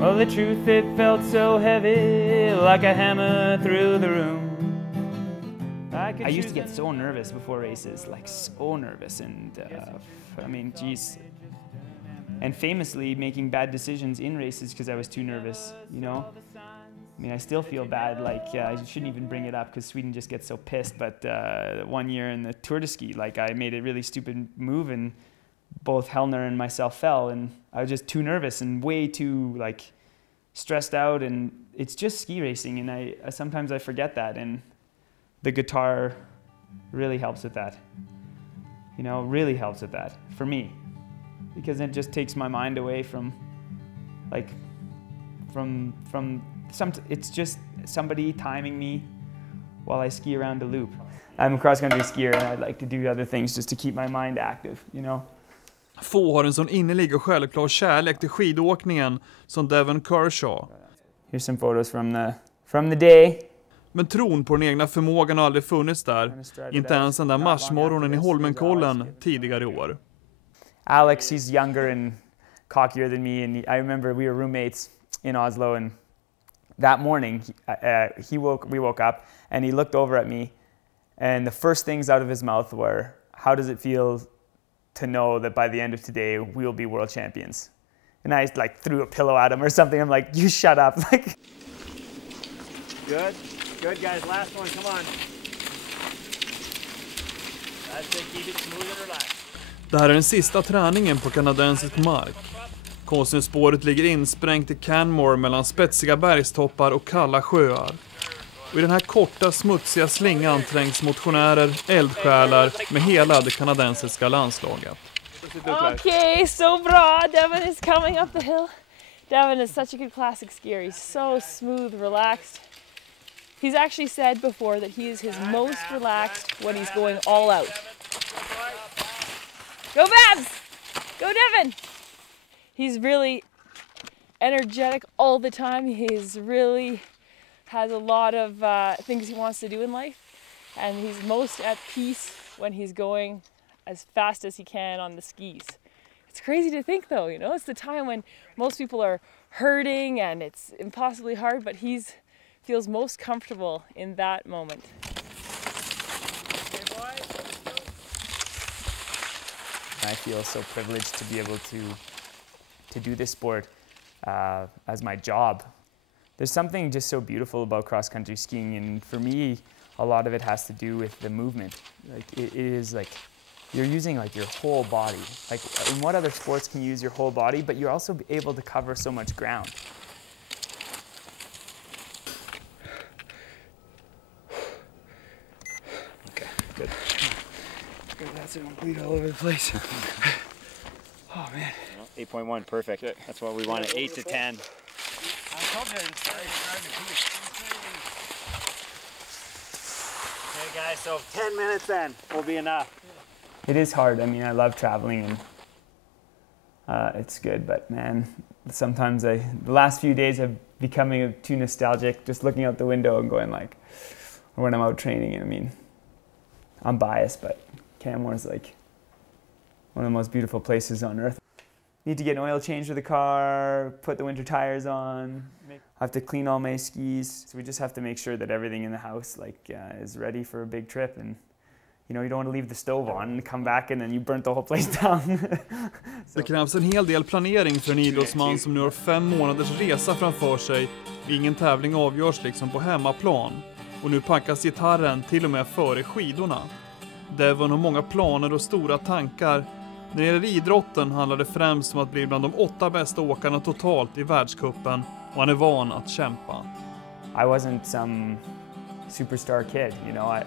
Well, the truth, it felt so heavy, like a hammer through the room. I used to get so nervous before races, like so nervous, and I mean, geez. And famously making bad decisions in races because I was too nervous, you know? I mean, I still feel bad, like I shouldn't even bring it up because Sweden just gets so pissed, but one year in the Tour de Ski, like I made a really stupid move and both Hellner and myself fell, and I was just too nervous and way too like stressed out, and it's just ski racing, and I sometimes I forget that, and the guitar really helps with that, you know, really helps with that for me, because it just takes my mind away from like it's just somebody timing me while I ski around a loop. I'm a cross-country skier and I'd like to do other things just to keep my mind active, you know. Få har en sån innerlig och självklar kärlek till skidåkningen som Devon Kershaw. Here's some photos from the day. Men tron på den egna förmågan har aldrig funnits där, inte ens den där marsmorgonen i Holmenkollen tidigare i år. Alex, he's younger and cockier than me, and I remember we were roommates in Oslo, and that morning we woke up and he looked over at me, and the first things out of his mouth were, "How does it feel to know that by the end of today we will be world champions?" And I like threw a pillow at him or something. I'm like, "You shut up." Like, good guys, last one, come on. That's it, keep it smooth and relaxed. Det här är den sista träningen på kanadensisk mark. Konstnärsspåret ligger insprängt i Canmore mellan spetsiga bergstoppar och kalla sjöar. Och i den här korta, smutsiga slingan trängs motionärer, eldsjälar med hela det kanadensiska landslaget. Okay, so bra. Devon is coming up the hill. Devon is such a good classic skier. He's so smooth, relaxed. He's actually said before that he is his most relaxed when he's going all out. Go Babs! Go Devon! He's really energetic all the time. He's really has a lot of things he wants to do in life, and he's most at peace when he's going as fast as he can on the skis. It's crazy to think though, you know, it's the time when most people are hurting and it's impossibly hard, but he's feels most comfortable in that moment. I feel so privileged to be able to do this sport as my job. There's something just so beautiful about cross-country skiing, and for me, a lot of it has to do with the movement. Like it is like you're using like your whole body. Like in what other sports can you use your whole body, but you're also able to cover so much ground. Okay, good. Good, that's it, don't bleed all over the place. Oh man. 8.1, perfect. That's what we wanted, 8 to 10. Okay guys, so 10 minutes then will be enough. It is hard. I mean, I love traveling and it's good, but man, sometimes the last few days have becoming too nostalgic, just looking out the window and going like, when I'm out training, and I mean, I'm biased, but Canmore is like one of the most beautiful places on earth. Need to get an oil change for the car, put the winter tires on. I have to clean all my skis. So we just have to make sure that everything in the house like is ready for a big trip, and you know, you don't want to leave the stove on and come back and then you burnt the whole place down. Det krävs en hel del planering för en idrottsman som nu har 5 månaders resa framför sig. Ingen tävling avgörs liksom på hemmaplan. Och nu packas gitarren till och med före skidorna. Devon har många planer och stora tankar. När det gäller idrotten handlar det främst om att bli bland de 8 bästa åkarna totalt i världscupen, och han är van att kämpa. I wasn't some superstar kid, you know.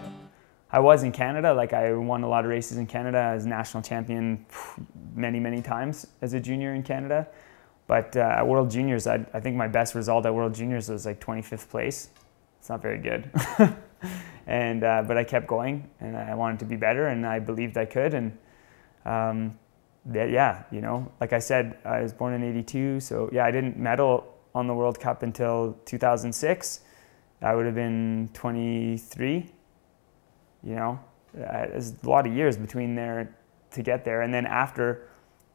I was in Canada, like I won a lot of races in Canada as national champion many times as a junior in Canada. But at World Juniors, I think my best result at World Juniors was like 25th place. It's not very good. And but I kept going, and I wanted to be better, and I believed I could. And yeah, you know, like I said, I was born in '82, so yeah, I didn't medal on the World Cup until 2006. I would have been 23. You know, there's a lot of years between there to get there. And then after,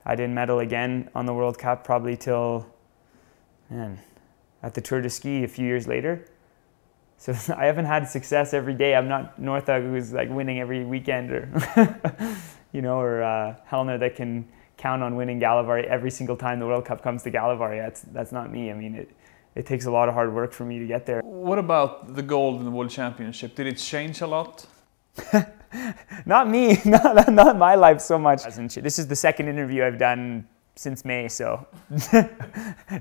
I didn't medal again on the World Cup probably till, man, at the Tour de Ski a few years later. So I haven't had success every day. I'm not Northug who's like winning every weekend, or you know, or Hellner that can count on winning Gallivare every single time the World Cup comes to Gallivare. That's not me. I mean, it takes a lot of hard work for me to get there. What about the gold in the World Championship? Did it change a lot? Not me, not my life so much. This is the second interview I've done since May, so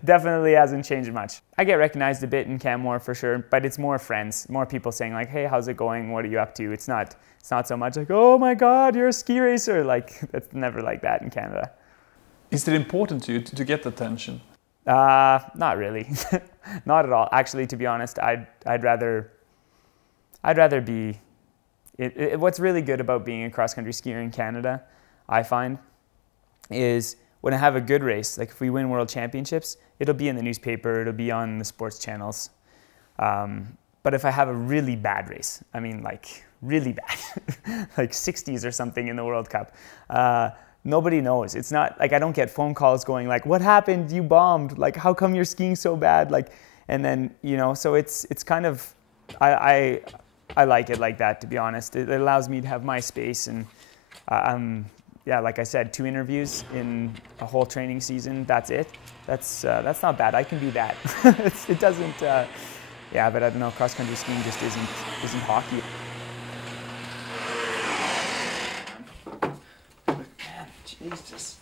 definitely hasn't changed much. I get recognized a bit in Canmore for sure, but it's more friends, more people saying like, hey, how's it going? What are you up to? It's not so much like, oh my God, you're a ski racer. Like, it's never like that in Canada. Is it important to you to get attention? Not really, not at all. Actually, to be honest, I'd rather be. What's really good about being a cross-country skier in Canada, I find, is when I have a good race, like if we win world championships, it'll be in the newspaper, it'll be on the sports channels. But if I have a really bad race, I mean like really bad, like 60s or something in the World Cup, nobody knows. It's not like I don't get phone calls going like, what happened? You bombed. Like, how come you're skiing so bad? Like, and then, you know, so it's kind of, I like it like that, to be honest. It allows me to have my space, and yeah, like I said, 2 interviews in a whole training season. That's it. That's not bad. I can do that. It doesn't. Yeah, but I don't know. Cross country skiing just isn't hockey. Man, Jesus,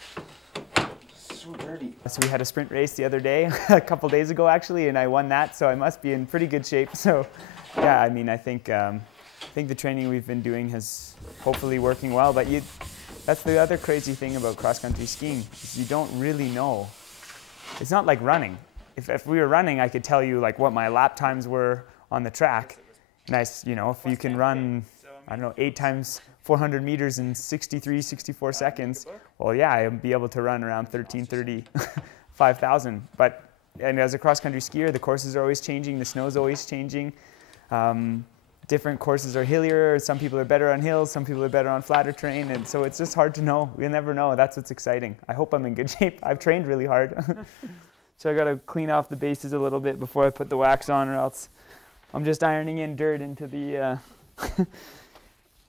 so dirty. So we had a sprint race the other day, a couple days ago actually, and I won that. So I must be in pretty good shape. So yeah, I mean, I think the training we've been doing has hopefully working well. But that's the other crazy thing about cross-country skiing, is you don't really know. It's not like running. If we were running, I could tell you like what my lap times were on the track. Nice, you know, if you can run, I don't know, 8 times 400 meters in 63, 64 seconds, well, yeah, I'd be able to run around 13:30, 5,000. But and as a cross-country skier, the courses are always changing, the snow's always changing. Different courses are hillier, some people are better on hills, some people are better on flatter terrain, and so it's just hard to know. We'll never know. That's what's exciting. I hope I'm in good shape. I've trained really hard. So I got to clean off the bases a little bit before I put the wax on, or else I'm just ironing in dirt into the... and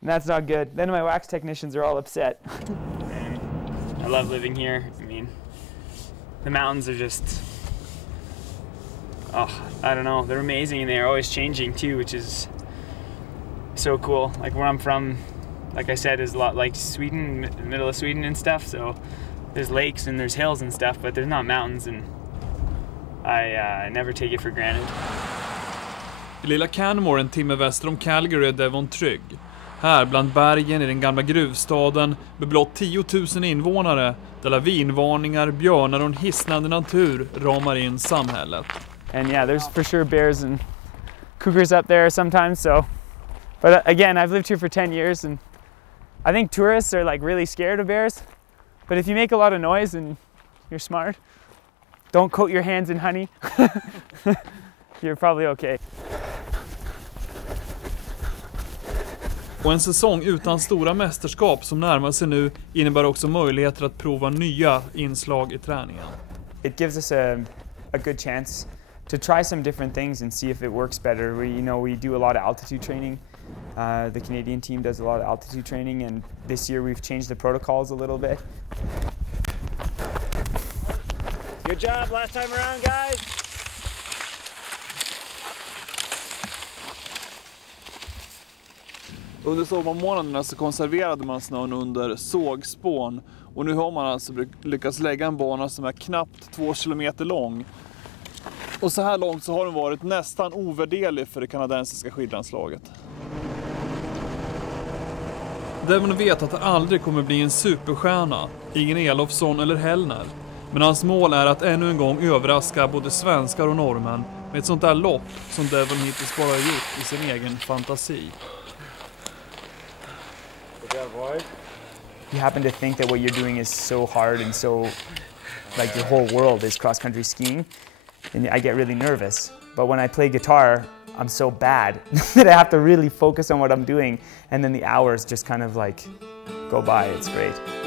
that's not good. Then my wax technicians are all upset. I love living here. I mean, the mountains are just... oh, I don't know. They're amazing, and they're always changing too, which is so cool. Like where I'm from, like I said, is a lot like Sweden, middle of Sweden and stuff. So there's lakes and there's hills and stuff, but there's not mountains, and I never take it for granted. I lilla Canmore, en timme väster om Calgary, är Devon trygg. Här bland bergen i den gamla gruvstaden med blott 10 000 invånare, där lavinvarningar, björnar och en hisnande natur ramar in samhället. And yeah, there's for sure bears and cougars up there sometimes, so. But again, I've lived here for 10 years, and I think tourists are like really scared of bears. But if you make a lot of noise and you're smart, don't coat your hands in honey, you're probably okay. Och en säsong utan stora mästerskap som närmar sig nu innebär också möjligheter att prova nya inslag i träningen. It gives us a good chance to try some different things and see if it works better. We do a lot of altitude training. The Canadian team does a lot of altitude training, and this year we've changed the protocols a little bit. Good job last time around, guys. Under sommarmånaderna så konserverade man snön under sågspån, och nu har man alltså lyckats lägga en bana som är knappt 2 kilometer lång. Och så här långt så har den varit nästan ovärderlig för det kanadensiska skidlandslaget. Devon vet att han aldrig kommer bli en superstjärna, ingen Elofsson eller Hellner. Men hans mål är att ännu en gång överraska både svenskar och norrmän med ett sånt där lopp som Devon hittills bara har gjort i sin egen fantasi. You happen to think that what you're doing is so hard and so, like your whole world is cross-country skiing, and I get really nervous. But when I play guitar, I'm so bad that I have to really focus on what I'm doing, and then the hours just kind of like go by, it's great.